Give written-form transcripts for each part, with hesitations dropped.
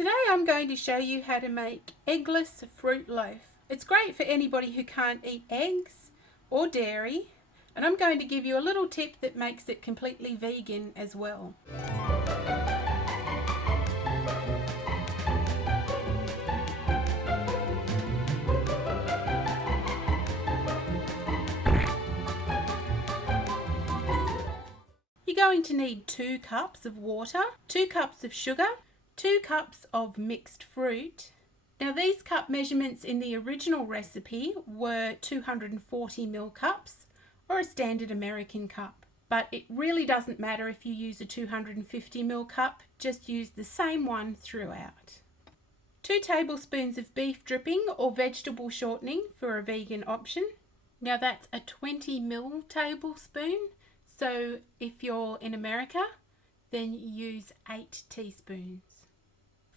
Today I'm going to show you how to make eggless fruit loaf. It's great for anybody who can't eat eggs or dairy, and I'm going to give you a little tip that makes it completely vegan as well. You're going to need 2 cups of water, 2 cups of sugar, 2 cups of mixed fruit. Now these cup measurements in the original recipe were 240 ml cups or a standard American cup, but it really doesn't matter if you use a 250 ml cup, just use the same one throughout. 2 tablespoons of beef dripping or vegetable shortening for a vegan option. Now that's a 20 ml tablespoon, so if you're in America then use 8 teaspoons.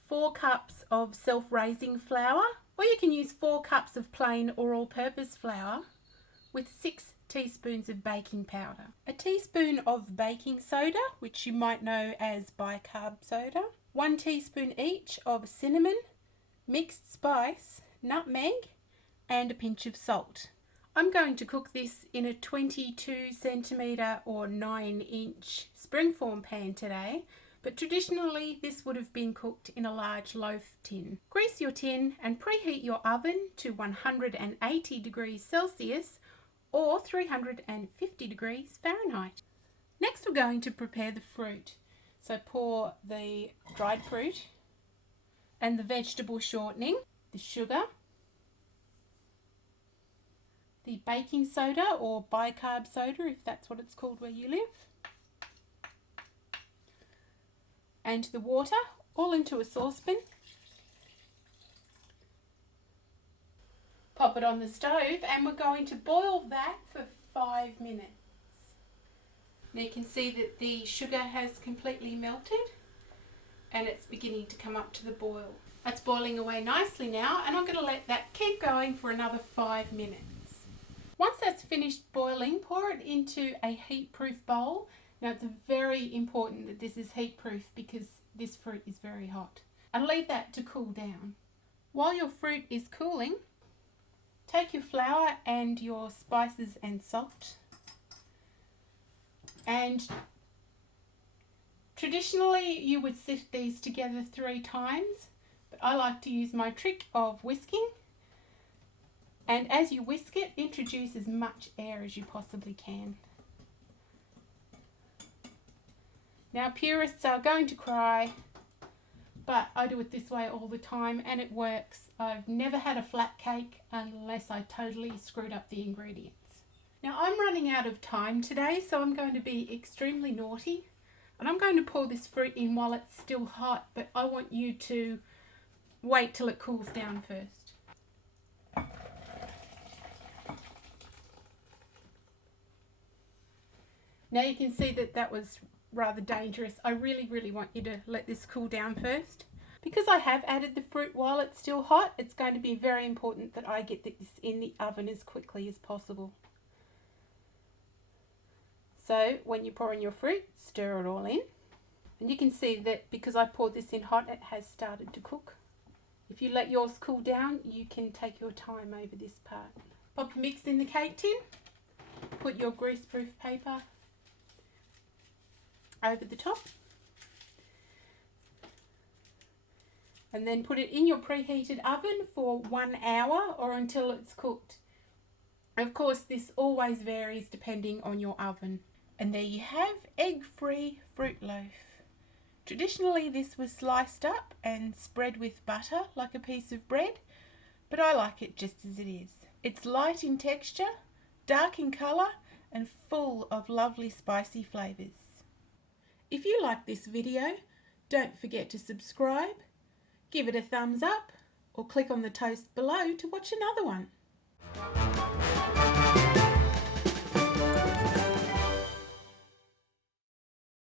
4 cups of self-raising flour, or you can use 4 cups of plain or all-purpose flour with 6 teaspoons of baking powder. A teaspoon of baking soda, which you might know as bicarb soda. 1 teaspoon each of cinnamon, mixed spice, nutmeg, and a pinch of salt. I'm going to cook this in a 22 centimetre or 9 inch springform pan today, but traditionally this would have been cooked in a large loaf tin. Grease your tin and preheat your oven to 180 degrees Celsius or 350 degrees Fahrenheit. Next we're going to prepare the fruit. So pour the dried fruit and the vegetable shortening, the sugar, the baking soda or bicarb soda if that's what it's called where you live, and the water all into a saucepan. Pop it on the stove and we're going to boil that for 5 minutes. Now you can see that the sugar has completely melted and it's beginning to come up to the boil. That's boiling away nicely now, and I'm going to let that keep going for another 5 minutes. Once that's finished boiling, pour it into a heat-proof bowl. Now it's very important that this is heat-proof because this fruit is very hot. And leave that to cool down. While your fruit is cooling, take your flour and your spices and salt. And traditionally you would sift these together 3 times, but I like to use my trick of whisking. And as you whisk it, introduce as much air as you possibly can. Now purists are going to cry, but I do it this way all the time and it works. I've never had a flat cake unless I totally screwed up the ingredients. Now I'm running out of time today, so I'm going to be extremely naughty. And I'm going to pour this fruit in while it's still hot, but I want you to wait till it cools down first. Now you can see that that was rather dangerous. I really want you to let this cool down first. Because I have added the fruit while it's still hot, it's going to be very important that I get this in the oven as quickly as possible. So when you pour in your fruit, stir it all in. And you can see that because I poured this in hot, it has started to cook. If you let yours cool down, you can take your time over this part. Pop your mix in the cake tin. Put your greaseproof paper over the top, and then put it in your preheated oven for 1 hour or until it's cooked. Of course this always varies depending on your oven. And there you have egg-free fruit loaf. Traditionally this was sliced up and spread with butter like a piece of bread, but I like it just as it is. It's light in texture, dark in colour, and full of lovely spicy flavours. If you like this video, don't forget to subscribe, give it a thumbs up, or click on the toast below to watch another one.